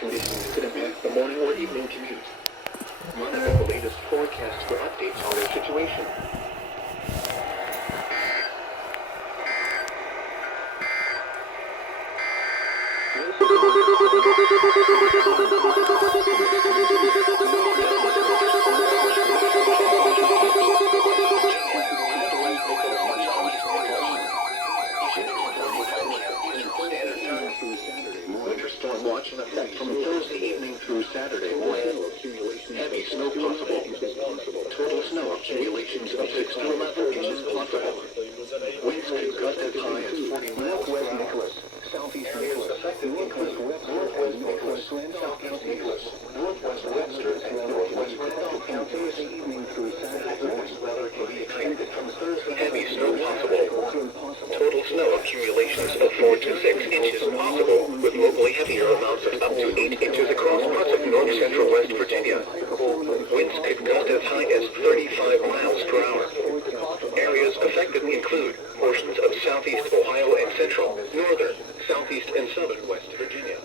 conditions could impact the morning or evening commute. Monitor the latest forecasts for updates on their situation. Winter storm watch in effect from Thursday evening through Saturday morning. Heavy snow possible. Total snow accumulations of 6 to 11 inches possible. Winds could gust as high as 40 miles per hour. Southeast Nicholas, affected Nicholas, northwest Nicholas, southeast Nicholas, northwest Webster, and northwest Randolph counties evening through Saturday morning. Weather can be expected from Thursday. Heavy snow possible. Total snow accumulations of 4 to 6 inches possible, with locally heavier amounts of up to 8 inches across parts of north central West Virginia. Winds could gust as high as 35 miles per hour. Areas affected include portions of southeast Ohio and central, northern, southeast, and southern West Virginia.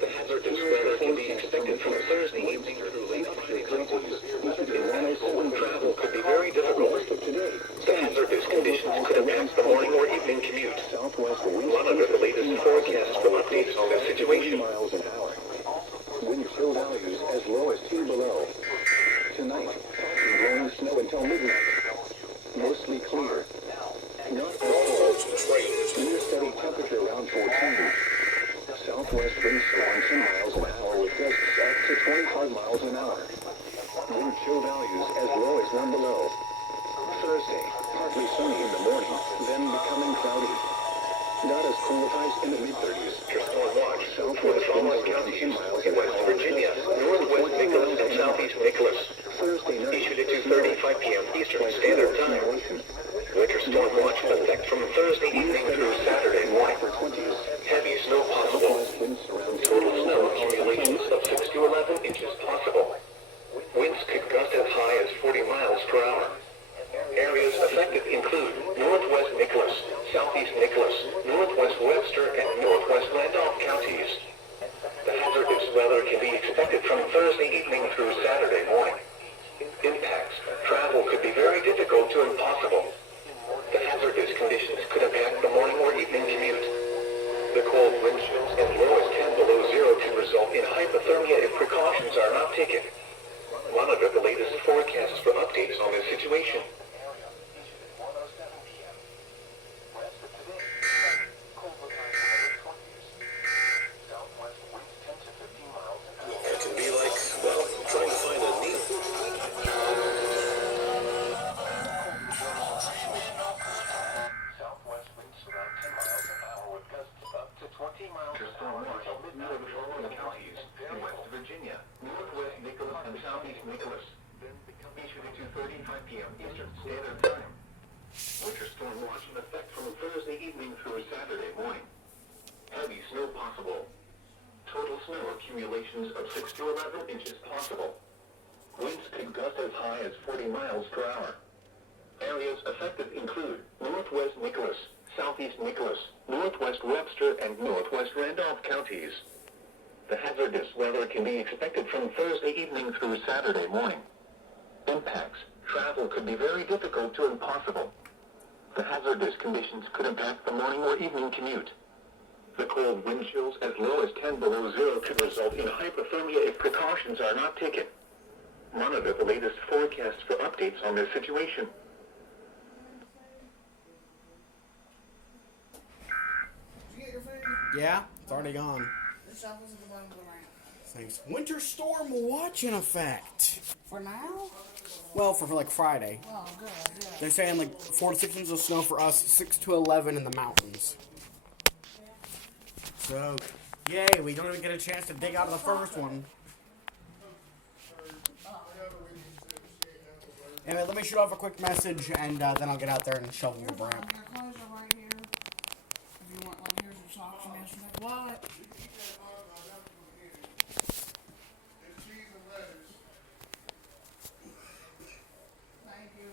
The hazardous weather can be expected from Thursday evening through late Friday night. Travel could be very difficult. The hazardous conditions could impact the morning or evening commute. Monitor the latest forecasts for updates on this situation. Wind chill values as low as 2 below. Tonight, blowing snow until midnight. Mostly clear. Not cold. Near steady temperature around 14. Southwest winds along 10 miles an hour with gusts up to 25 miles an hour. Wind chill values as low as 1 below. Thursday, partly sunny in the morning, then becoming cloudy. Not as cool as highs in the mid-30s. Storm watch for the following counties: West Virginia, northwest Nicholas, and southeast Nicholas. Thursday night, Issued at 2:35 p.m. Eastern Standard Time. Winter storm watch in effect from Thursday evening through Saturday morning. Heavy snow possible. Total snow accumulations of 6 to 11 inches possible. Winds could gust as high as 40 miles per hour. Areas affected include northwest Nicholas, southeast Nicholas, northwest Webster, and northwest Randolph counties. The hazardous weather can be expected from Thursday evening through Saturday morning. Impacts. Travel could be very difficult to impossible. The hazardous conditions could impact the morning or evening commute. The cold wind chills as low as 10 below zero could result in hypothermia if precautions are not taken. Monitor the latest forecasts for updates on this situation. It can be like, well, trying to find a needle. Southwest winds around 10 miles an hour with gusts up to 20 miles an hour until midnight in the following counties: West Virginia, northwest Nicholas, and southeast Nicholas. Issued at 2:35 p.m. Eastern Standard Time. Winter storm watch in effect from Thursday evening through Saturday morning. Heavy snow possible. Total snow accumulations of 6 to 11 inches possible. Winds could gust as high as 40 miles per hour. Areas affected include northwest Nicholas, southeast Nicholas, northwest Webster, and northwest Randolph counties. The hazardous weather can be expected from Thursday evening through Saturday morning. Impacts. Travel could be very difficult to impossible. The hazardous conditions could impact the morning or evening commute. The cold wind chills as low as 10 below zero could result in hypothermia if precautions are not taken. Monitor the latest forecasts for updates on this situation. Did you get your food? Yeah, it's already gone. This apple's at the bottom of the ramp. Thanks. Winter storm watch in effect. For now? Well, for like Friday. Oh, good, yeah. They're saying like 4 to 6 inches of snow for us, 6 to 11 in the mountains. So, yay, we don't even get a chance to dig out of the first one. Anyway, let me shoot off a quick message, and then I'll get out there and shovel the ramp. Your clothes are right here. If you want, like, here's your socks and this and that. What? Thank you.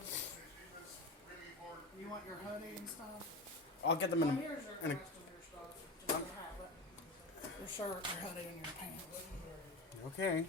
You want your hoodie and stuff? I'll get them in Here's your a... rest of your stuff. Just to have it. Your shirt, your hoodie, and your pants. Okay.